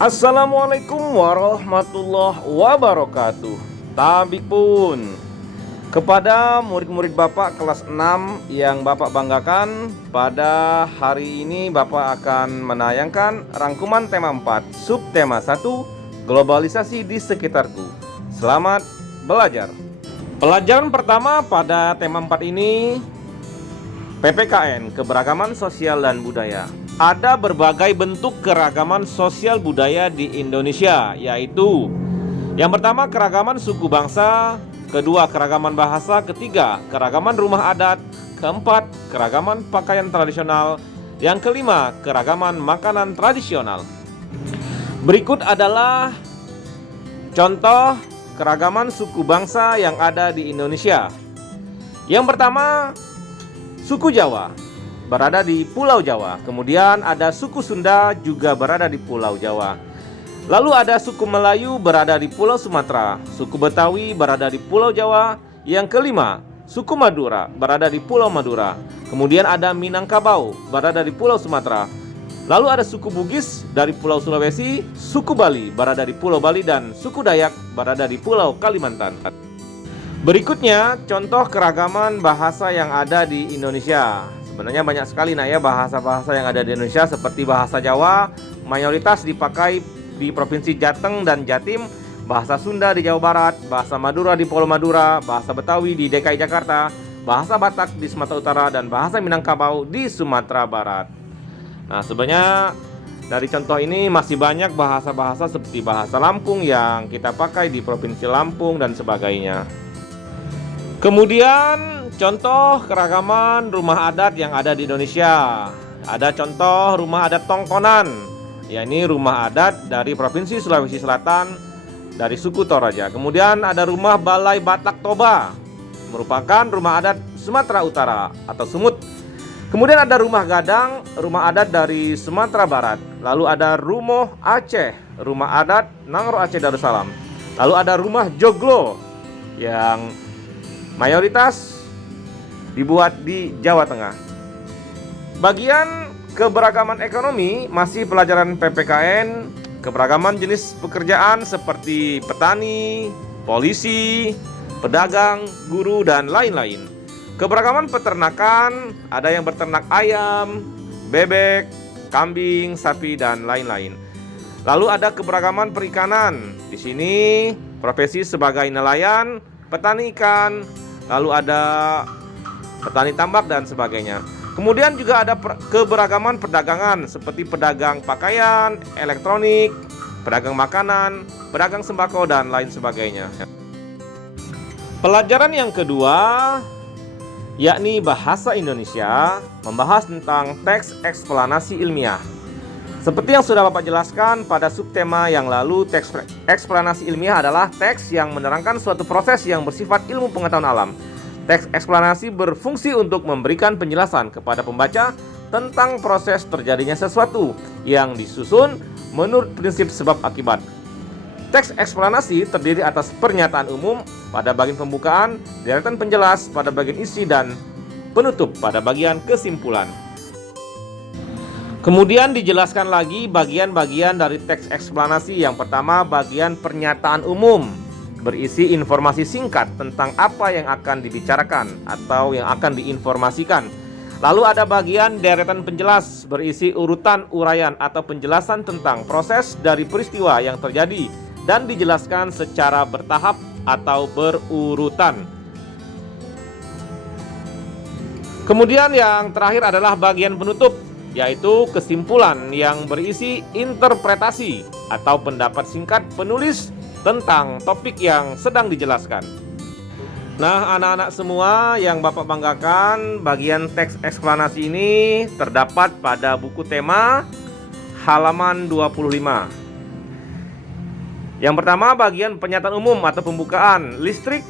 Assalamualaikum warahmatullahi wabarakatuh. Tabik pun kepada murid-murid Bapak kelas 6 yang Bapak banggakan, pada hari ini Bapak akan menayangkan rangkuman tema 4, subtema 1, globalisasi di sekitarku. Selamat belajar. Pelajaran pertama pada tema 4 ini PPKN, keberagaman sosial dan budaya. Ada berbagai bentuk keragaman sosial budaya di Indonesia, yaitu yang pertama keragaman suku bangsa, kedua keragaman bahasa, ketiga keragaman rumah adat, keempat keragaman pakaian tradisional, yang kelima keragaman makanan tradisional. Berikut adalah contoh keragaman suku bangsa yang ada di Indonesia. Yang pertama, suku Jawa berada di Pulau Jawa. Kemudian ada suku Sunda juga berada di Pulau Jawa. Lalu ada suku Melayu berada di Pulau Sumatera. Suku Betawi berada di Pulau Jawa. Yang kelima, suku Madura berada di Pulau Madura. Kemudian ada Minangkabau berada di Pulau Sumatera. Lalu ada suku Bugis dari Pulau Sulawesi. Suku Bali berada di Pulau Bali. Dan suku Dayak berada di Pulau Kalimantan. Berikutnya contoh keragaman bahasa yang ada di Indonesia. Sebenarnya banyak sekali bahasa-bahasa yang ada di Indonesia, seperti bahasa Jawa mayoritas dipakai di Provinsi Jateng dan Jatim, bahasa Sunda di Jawa Barat, bahasa Madura di Pulau Madura, bahasa Betawi di DKI Jakarta, bahasa Batak di Sumatera Utara, dan bahasa Minangkabau di Sumatera Barat. Nah, sebenarnya dari contoh ini masih banyak bahasa-bahasa seperti bahasa Lampung yang kita pakai di Provinsi Lampung dan sebagainya. Kemudian contoh keragaman rumah adat yang ada di Indonesia. Ada contoh rumah adat Tongkonan, yakni rumah adat dari Provinsi Sulawesi Selatan dari suku Toraja. Kemudian ada rumah Balai Batak Toba, merupakan rumah adat Sumatera Utara atau Sumut. Kemudian ada rumah Gadang, rumah adat dari Sumatera Barat. Lalu ada Rumoh Aceh, rumah adat Nangro Aceh Darussalam. Lalu ada rumah Joglo yang mayoritas dibuat di Jawa Tengah. Bagian keberagaman ekonomi masih pelajaran PPKN, keberagaman jenis pekerjaan seperti petani, polisi, pedagang, guru, dan lain-lain. Keberagaman peternakan, ada yang beternak ayam, bebek, kambing, sapi, dan lain-lain. Lalu ada keberagaman perikanan. Di sini profesi sebagai nelayan, petani ikan, lalu ada petani tambak dan sebagainya. Kemudian juga ada keberagaman perdagangan seperti pedagang pakaian, elektronik, pedagang makanan, pedagang sembako, dan lain sebagainya. Pelajaran yang kedua yakni bahasa Indonesia, membahas tentang teks eksplanasi ilmiah. Seperti yang sudah Bapak jelaskan pada subtema yang lalu, teks eksplanasi ilmiah adalah teks yang menerangkan suatu proses yang bersifat ilmu pengetahuan alam. Teks eksplanasi berfungsi untuk memberikan penjelasan kepada pembaca tentang proses terjadinya sesuatu yang disusun menurut prinsip sebab akibat. Teks eksplanasi terdiri atas pernyataan umum pada bagian pembukaan, deretan penjelas pada bagian isi, dan penutup pada bagian kesimpulan. Kemudian dijelaskan lagi bagian-bagian dari teks eksplanasi. Yang pertama, bagian pernyataan umum berisi informasi singkat tentang apa yang akan dibicarakan atau yang akan diinformasikan. Lalu ada bagian deretan penjelas berisi urutan uraian atau penjelasan tentang proses dari peristiwa yang terjadi dan dijelaskan secara bertahap atau berurutan. Kemudian yang terakhir adalah bagian penutup, yaitu kesimpulan yang berisi interpretasi atau pendapat singkat penulis tentang topik yang sedang dijelaskan. Nah, anak-anak semua yang Bapak banggakan, bagian teks eksplanasi ini terdapat pada buku tema halaman 25. Yang pertama, bagian pernyataan umum atau pembukaan. Listrik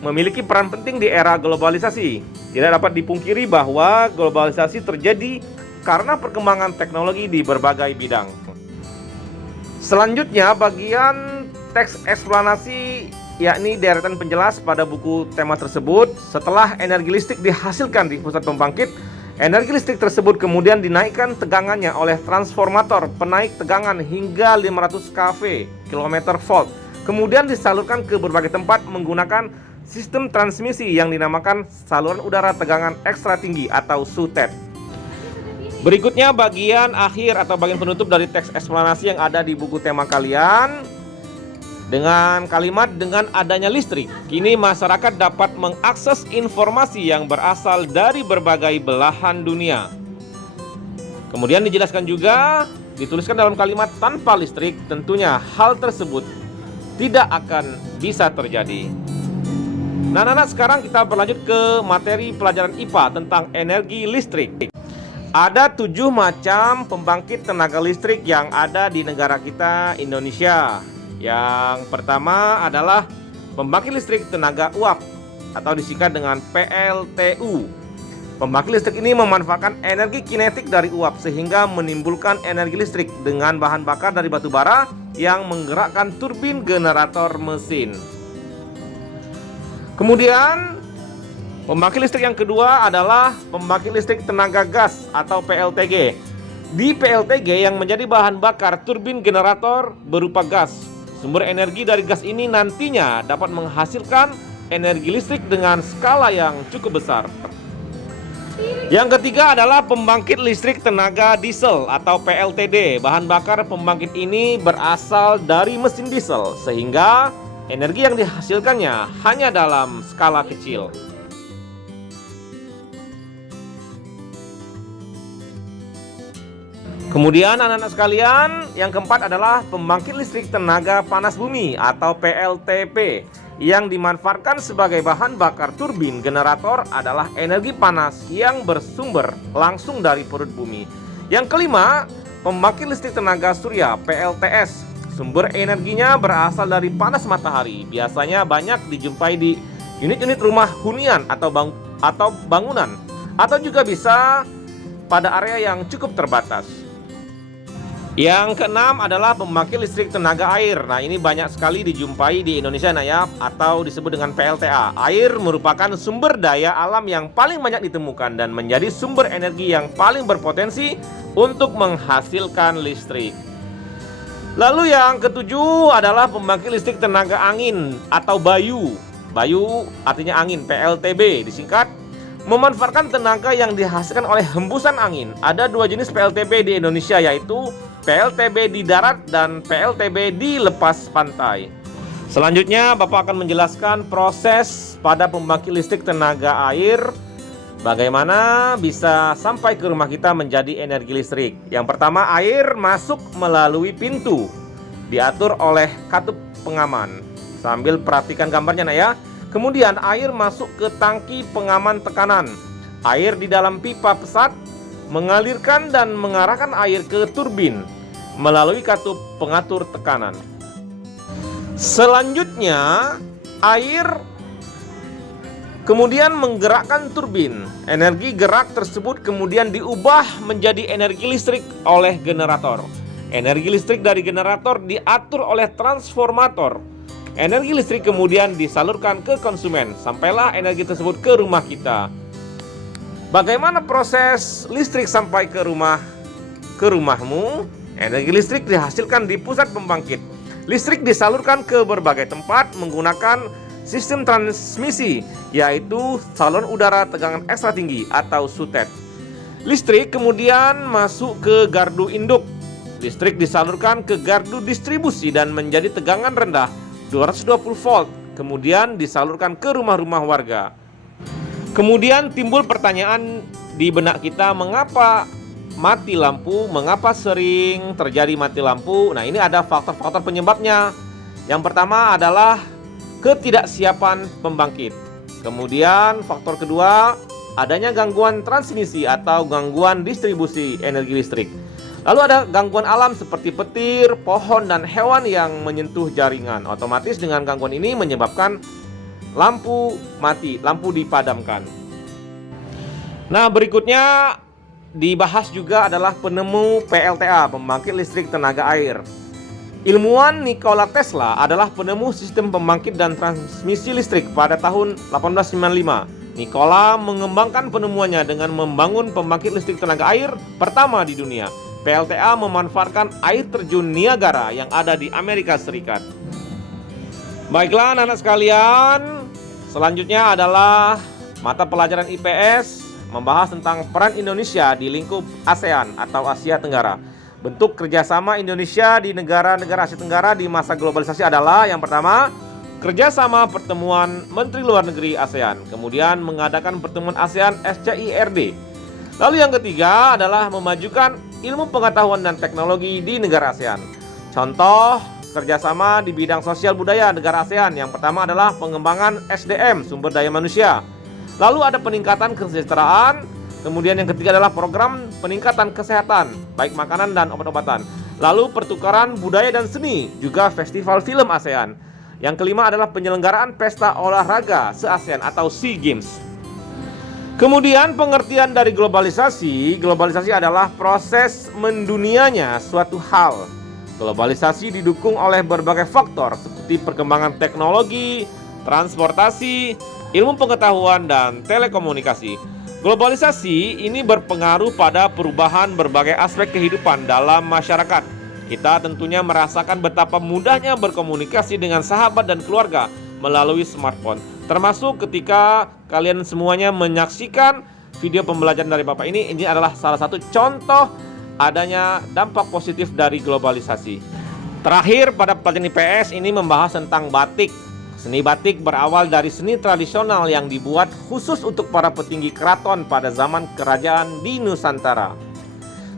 memiliki peran penting di era globalisasi. Tidak dapat dipungkiri bahwa globalisasi terjadi karena perkembangan teknologi di berbagai bidang. Selanjutnya, bagian teks eksplanasi yakni deretan penjelas pada buku tema tersebut. Setelah energi listrik dihasilkan di pusat pembangkit, Energi listrik tersebut kemudian dinaikkan tegangannya oleh transformator penaik tegangan hingga 500 kV km volt. Kemudian disalurkan ke berbagai tempat menggunakan sistem transmisi yang dinamakan saluran udara tegangan ekstra tinggi atau SUTEP. Berikutnya bagian akhir atau bagian penutup dari teks eksplanasi yang ada di buku tema kalian. Dengan kalimat dengan adanya listrik, kini masyarakat dapat mengakses informasi yang berasal dari berbagai belahan dunia. Kemudian dijelaskan juga, dituliskan dalam kalimat tanpa listrik, tentunya hal tersebut tidak akan bisa terjadi. Nah, anak-anak, sekarang kita berlanjut ke materi pelajaran IPA tentang energi listrik. Ada 7 macam pembangkit tenaga listrik yang ada di negara kita, Indonesia. Yang pertama adalah pembangkit listrik tenaga uap atau disingkat dengan PLTU. Pembangkit listrik ini memanfaatkan energi kinetik dari uap sehingga menimbulkan energi listrik dengan bahan bakar dari batu bara yang menggerakkan turbin generator mesin. Kemudian pembangkit listrik yang kedua adalah pembangkit listrik tenaga gas atau PLTG. Di PLTG yang menjadi bahan bakar turbin generator berupa gas. Sumber energi dari gas ini nantinya dapat menghasilkan energi listrik dengan skala yang cukup besar. Yang ketiga adalah pembangkit listrik tenaga diesel atau PLTD. Bahan bakar pembangkit ini berasal dari mesin diesel sehingga energi yang dihasilkannya hanya dalam skala kecil. Kemudian anak-anak sekalian, yang keempat adalah pembangkit listrik tenaga panas bumi atau PLTP. Yang dimanfaatkan sebagai bahan bakar turbin generator adalah energi panas yang bersumber langsung dari perut bumi. Yang kelima, pembangkit listrik tenaga surya PLTS. Sumber energinya berasal dari panas matahari. Biasanya banyak dijumpai di unit-unit rumah hunian atau bangunan, atau juga bisa pada area yang cukup terbatas. Yang keenam adalah pembangkit listrik tenaga air. Nah, ini banyak sekali dijumpai di Indonesia ya, atau disebut dengan PLTA. Air merupakan sumber daya alam yang paling banyak ditemukan dan menjadi sumber energi yang paling berpotensi untuk menghasilkan listrik. Lalu yang ketujuh adalah pembangkit listrik tenaga angin atau bayu. Bayu artinya angin, PLTB disingkat. Memanfaatkan tenaga yang dihasilkan oleh hembusan angin. Ada 2 jenis PLTB di Indonesia, yaitu PLTB di darat dan PLTB di lepas pantai. Selanjutnya Bapak akan menjelaskan proses pada pembangkit listrik tenaga air, bagaimana bisa sampai ke rumah kita menjadi energi listrik. Yang pertama, air masuk melalui pintu, diatur oleh katup pengaman. Sambil perhatikan gambarnya ya. Kemudian air masuk ke tangki pengaman tekanan. Air di dalam pipa pesat mengalirkan dan mengarahkan air ke turbin melalui katup pengatur tekanan. Selanjutnya, air kemudian menggerakkan turbin. Energi gerak tersebut kemudian diubah menjadi energi listrik oleh generator. Energi listrik dari generator diatur oleh transformator. Energi listrik kemudian disalurkan ke konsumen, sampailah energi tersebut ke rumah kita. Bagaimana proses listrik sampai ke rumahmu? Energi listrik dihasilkan di pusat pembangkit. Listrik disalurkan ke berbagai tempat menggunakan sistem transmisi, yaitu saluran udara tegangan ekstra tinggi atau SUTEP. Listrik kemudian masuk ke gardu induk. Listrik disalurkan ke gardu distribusi dan menjadi tegangan rendah 220 volt, kemudian disalurkan ke rumah-rumah warga. Kemudian timbul pertanyaan di benak kita, mengapa mati lampu, mengapa sering terjadi mati lampu? Nah, ini ada faktor-faktor penyebabnya. Yang pertama adalah ketidaksiapan pembangkit. Kemudian faktor kedua, adanya gangguan transmisi atau gangguan distribusi energi listrik. Lalu ada gangguan alam seperti petir, pohon, dan hewan yang menyentuh jaringan. Otomatis dengan gangguan ini menyebabkan lampu mati, lampu dipadamkan. Nah, berikutnya dibahas juga adalah penemu PLTA, pembangkit listrik tenaga air. Ilmuwan Nikola Tesla adalah penemu sistem pembangkit dan transmisi listrik pada tahun 1895. Nikola mengembangkan penemuannya dengan membangun pembangkit listrik tenaga air pertama di dunia. PLTA memanfaatkan air terjun Niagara yang ada di Amerika Serikat. Baiklah anak-anak sekalian, selanjutnya adalah mata pelajaran IPS membahas tentang peran Indonesia di lingkup ASEAN atau Asia Tenggara. Bentuk kerjasama Indonesia di negara-negara Asia Tenggara di masa globalisasi adalah yang pertama, kerjasama pertemuan Menteri Luar Negeri ASEAN, kemudian mengadakan pertemuan ASEAN SCIRD. Lalu yang ketiga adalah memajukan ilmu pengetahuan dan teknologi di negara ASEAN. Contoh kerjasama di bidang sosial budaya negara ASEAN, yang pertama adalah pengembangan SDM, sumber daya manusia. Lalu ada peningkatan kesejahteraan, kemudian yang ketiga adalah program peningkatan kesehatan, baik makanan dan obat-obatan. Lalu pertukaran budaya dan seni, juga festival film ASEAN. Yang kelima adalah penyelenggaraan pesta olahraga se-ASEAN atau SEA Games. Kemudian pengertian dari globalisasi. Globalisasi adalah proses mendunianya suatu hal. Globalisasi didukung oleh berbagai faktor seperti perkembangan teknologi, transportasi, ilmu pengetahuan, dan telekomunikasi. Globalisasi ini berpengaruh pada perubahan berbagai aspek kehidupan dalam masyarakat. Kita tentunya merasakan betapa mudahnya berkomunikasi dengan sahabat dan keluarga melalui smartphone. Termasuk ketika kalian semuanya menyaksikan video pembelajaran dari Bapak ini adalah salah satu contoh adanya dampak positif dari globalisasi. Terakhir pada pelajaran IPS ini membahas tentang batik. Seni batik berawal dari seni tradisional yang dibuat khusus untuk para petinggi keraton pada zaman kerajaan di Nusantara.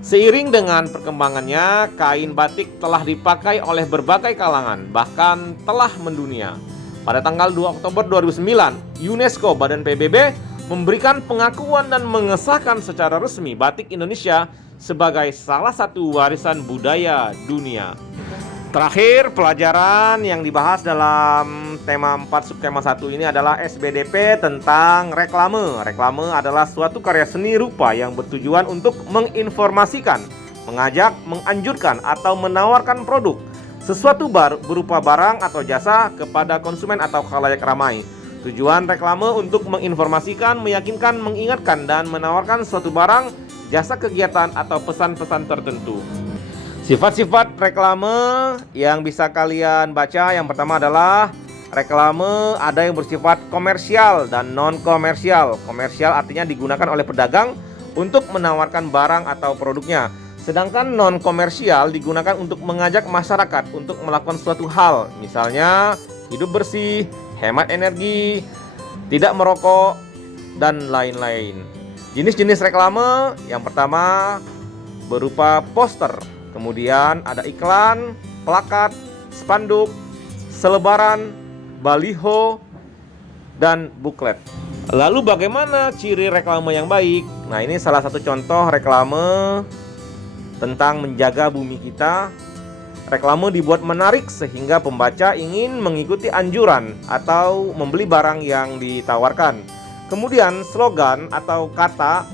Seiring dengan perkembangannya, kain batik telah dipakai oleh berbagai kalangan, bahkan telah mendunia. Pada tanggal 2 Oktober 2009, UNESCO Badan PBB memberikan pengakuan dan mengesahkan secara resmi batik Indonesia sebagai salah satu warisan budaya dunia. Terakhir, pelajaran yang dibahas dalam tema 4 subtema 1 ini adalah SBDP tentang reklame. Reklame adalah suatu karya seni rupa yang bertujuan untuk menginformasikan, mengajak, menganjurkan, atau menawarkan produk, sesuatu berupa barang atau jasa kepada konsumen atau khalayak ramai. Tujuan reklame untuk menginformasikan, meyakinkan, mengingatkan, dan menawarkan suatu barang, jasa, kegiatan, atau pesan-pesan tertentu. Sifat-sifat reklame yang bisa kalian baca, yang pertama adalah reklame ada yang bersifat komersial dan non-komersial. Komersial artinya digunakan oleh pedagang untuk menawarkan barang atau produknya. Sedangkan non-komersial digunakan untuk mengajak masyarakat untuk melakukan suatu hal. Misalnya hidup bersih, hemat energi, tidak merokok, dan lain-lain. Jenis-jenis reklame yang pertama berupa poster. Kemudian ada iklan, plakat, spanduk, selebaran, baliho, dan buklet. Lalu bagaimana ciri reklame yang baik? Nah, ini salah satu contoh reklame tentang menjaga bumi kita. Reklame dibuat menarik sehingga pembaca ingin mengikuti anjuran atau membeli barang yang ditawarkan. Kemudian slogan atau kata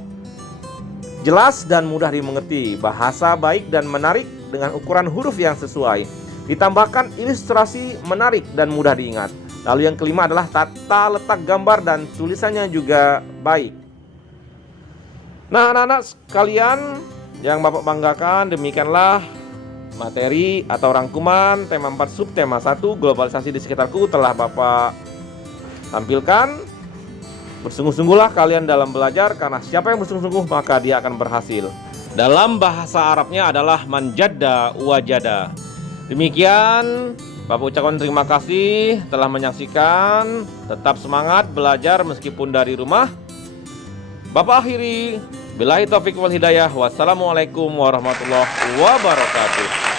jelas dan mudah dimengerti, bahasa baik dan menarik dengan ukuran huruf yang sesuai. Ditambahkan ilustrasi menarik dan mudah diingat. Lalu yang kelima adalah tata letak gambar dan tulisannya juga baik. Nah, anak-anak sekalian yang Bapak banggakan, demikianlah materi atau rangkuman tema 4 subtema 1 globalisasi di sekitarku telah Bapak tampilkan. Bersungguh-sungguhlah kalian dalam belajar, karena siapa yang bersungguh-sungguh maka dia akan berhasil. Dalam bahasa Arabnya adalah manjadda wajada. Demikian, Bapak ucapkan terima kasih telah menyaksikan. Tetap semangat belajar meskipun dari rumah. Bapak akhiri, billahi taufiq wal hidayah. Wassalamualaikum warahmatullahi wabarakatuh.